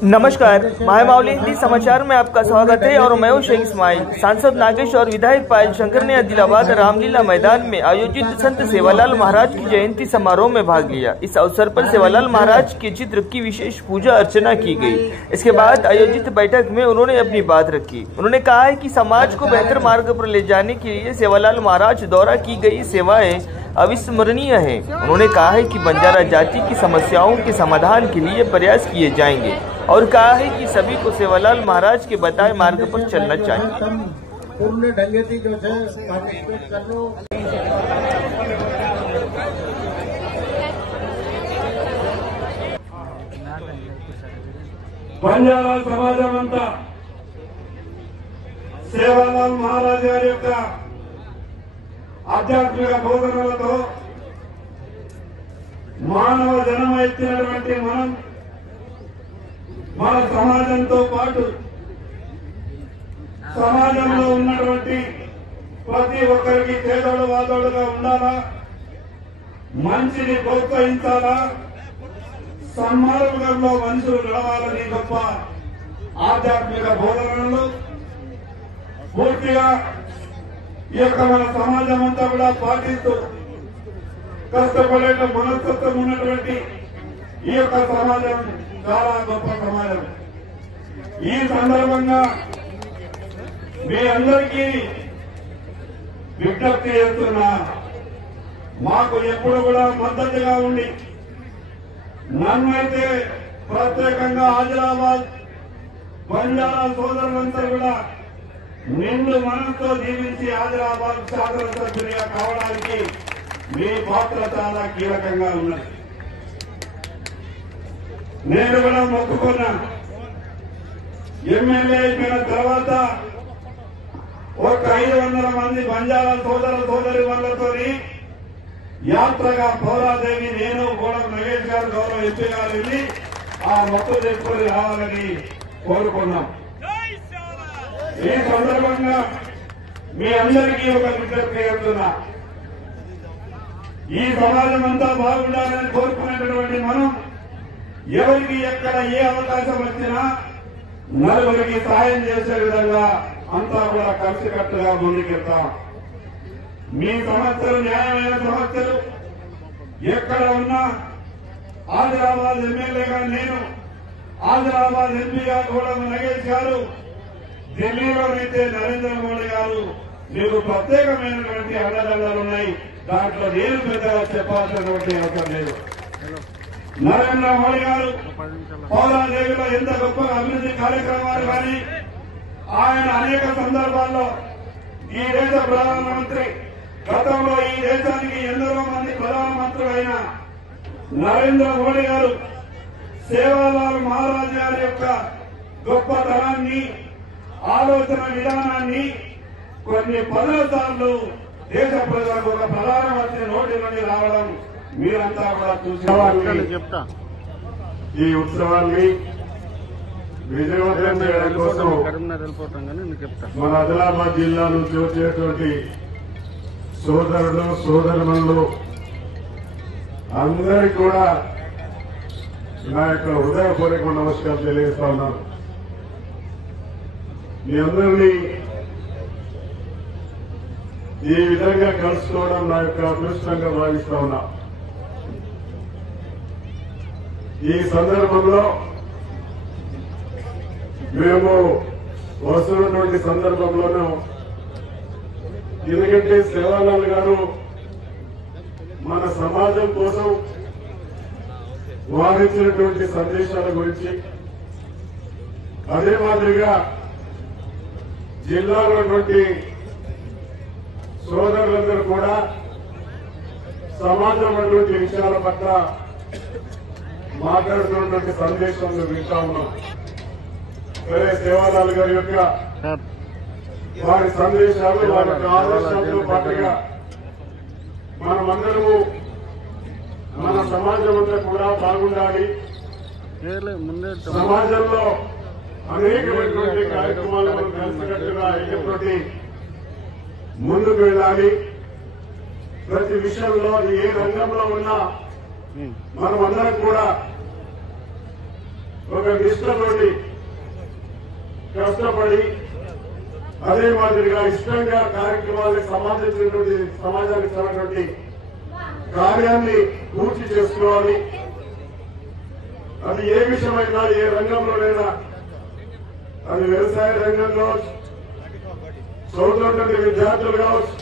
नमस्कार, माहिमावली हिंदी समाचार में आपका स्वागत है और मैं हूं शेख इस्माइल। सांसद नागेश और विधायक पायल शंकर ने आदिलाबाद रामलीला मैदान में आयोजित संत सेवालाल महाराज की जयंती समारोह में भाग लिया। इस अवसर पर सेवालाल महाराज के चित्र की विशेष पूजा अर्चना की गई। इसके बाद आयोजित बैठक में उन्होंने अपनी बात रखी। उन्होंने कहा है कि समाज को बेहतर मार्ग पर ले जाने के लिए सेवालाल महाराज द्वारा की गई सेवाएं अविस्मरणीय है। उन्होंने कहा है कि बंजारा जाति की समस्याओं के समाधान के लिए प्रयास किए जाएंगे और कहा है कि सभी को सेवालाल महाराज के बताए मार्ग पर चलना चाहिए। पूर्ण ढंगेથી जो है पार्टिसिपेट कर लो। बंजारा समाजమంతా సేవాలాల్ మహారాజ్ గారి యొక్క ఆధ్యాత్మిక బోధనలతో మానవ జన్మ ఎత్తినటువంటి మనం మన సమాజంతో పాటు సమాజంలో ఉన్నటువంటి ప్రతి ఒక్కరికి చేదోడు వాదోడుగా ఉండాలా, మంచిని ప్రోత్సహించాలా, సన్మార్గంలో మనుషులు నడవాలని గొప్ప ఆధ్యాత్మిక బోధనలు పూర్తిగా ఈ యొక్క మన సమాజం అంతా కూడా పాటిస్తూ కష్టపడే మనస్తత్వం ఉన్నటువంటి ఈ యొక్క సమాజం చాలా గొప్ప సమాజం। ఈ సందర్భంగా మీ అందరికీ విజ్ఞప్తి చేస్తున్నా, మాకు ఎప్పుడు కూడా మద్దతుగా ఉండి నన్నైతే ప్రత్యేకంగా ఆదిలాబాద్ బంజారా సోదరులంతా కూడా నిండు మనసుతో జీవించి ఆదిలాబాద్ శాసనసభ్యునిగా కావడానికి మీ పాత్ర చాలా కీలకంగా ఉన్నది। నేను కూడా మొక్కుకున్నా, ఎమ్మెల్యే అయిపోయిన తర్వాత ఒక 500 మంది బంజారా సోదరి వాళ్ళతో యాత్రగా పోరాదేవి నేను కూడా నగేష్ గారు గౌరవ ఎంపీ గారు వెళ్ళి ఆ మొక్కు తెచ్చుకొని రావాలని కోరుకున్నాం। ఈ సందర్భంగా మీ అందరికీ ఒక విజ్ఞప్తి చేస్తున్నా, ఈ సమాజం అంతా బాగుండాలని కోరుకునేటటువంటి మనం ఎవరికి ఎక్కడ ఏ అవకాశం వచ్చినా నలుగురికి సాయం చేసే విధంగా అంతా కూడా కలిసికట్టుగా ముందుకెళ్తాం। మీ సమస్యలు న్యాయమైన సమస్యలు ఎక్కడ ఉన్నా ఆదిలాబాద్ ఎమ్మెల్యేగా నేను, ఆదిలాబాద్ ఎంపీగా కూడా నగేష్ గారు, ఢిల్లీలోనైతే నరేంద్ర మోడీ గారు మీకు ప్రత్యేకమైనటువంటి అండదండలు ఉన్నాయి। దాంట్లో నేను పెద్దగా చెప్పాల్సినటువంటి అవసరం లేదు। నరేంద్ర మోడీ గారు పౌరాదేవిలో ఎంత గొప్పగా అభివృద్ధి కార్యక్రమాలు కానీ ఆయన అనేక సందర్భాల్లో ఈ దేశ ప్రధానమంత్రి, గతంలో ఈ దేశానికి ఎందరో మంది ప్రధానమంత్రులైన నరేంద్ర మోడీ గారు సేవాలాల్ మహారాజ్ గారి యొక్క గొప్పతనాన్ని, ఆలోచన విధానాన్ని కొన్ని 10 సార్లు దేశ ప్రజలకు ఒక ప్రధానమంత్రి నోటి నుండి రావడం మీరంతా కూడా చూసేవాళ్ళు। ఈ ఉత్సవాన్ని విజయవంతం చేయడం కోసం మన ఆదిలాబాద్ జిల్లా నుంచి వచ్చేటువంటి సోదరులు సోదరులు అందరికీ కూడా నా యొక్క హృదయపూర్వక నమస్కారం తెలియజేస్తా ఉన్నాను। మీ అందరినీ ఈ విధంగా కలుసుకోవడం నా యొక్క అదృష్టంగా భావిస్తా ఉన్నా। ఈ సందర్భంలో మేము వస్తున్నటువంటి సందర్భంలోనూ ఎందుకంటే సేవాలాల్ గారు మన సమాజం కోసం వారిచ్చినటువంటి సందేశాల గురించి, అదే మాదిరిగా జిల్లాలో ఉన్నటువంటి సోదరులందరూ కూడా సమాజం అటువంటి విషయాల పట్ల మాట్లాడుతున్నటువంటి సందేశం వింటా ఉన్నాం। సరే, సేవాలాల్ గారి యొక్క వారి సందేశాలు, వారి యొక్క ఆదర్శాలతో పాటుగా మనమందరము మన సమాజం అంతా కూడా బాగుండాలి, సమాజంలో అనేకమైనటువంటి కార్యక్రమాలను కలిసికట్టుగా ఐక్యతోటి ముందుకు వెళ్ళాలి। ప్రతి విషయంలో ఏ రంగంలో ఉన్నా మనమందరం కూడా ఒక నిష్ఠతోటి కష్టపడి అదే మాదిరిగా ఇష్టంగా కార్యక్రమాలకు సమాజానికి తగినటువంటి కార్యాన్ని పూర్తి చేసుకోవాలి. అది ఏ విషయమైనా ఏ రంగంలోనైనా, అది వ్యవసాయ రంగం కావచ్చు, చదువుతున్నటువంటి విద్యార్థులు కావచ్చు,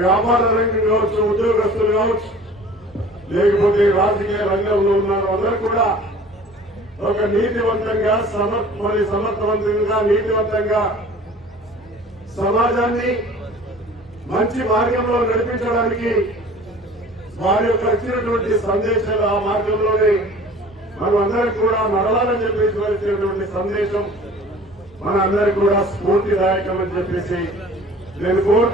వ్యాపార రంగం కావచ్చు, ఉద్యోగస్తులు కావచ్చు, లేకపోతే రాజకీయ రంగంలో ఉన్నారు అందరూ కూడా ఒక నీతివంతంగా సమర్థవంతంగా నీతివంతంగా సమాజాన్ని మంచి మార్గంలో నడిపించడానికి వారి యొక్క ఇచ్చినటువంటి సందేశాలు ఆ మార్గంలోనే మనం అందరికి కూడా నడవాలని చెప్పేసి వారు ఇచ్చినటువంటి సందేశం మన అందరికి కూడా స్ఫూర్తిదాయకం అని చెప్పేసి నేను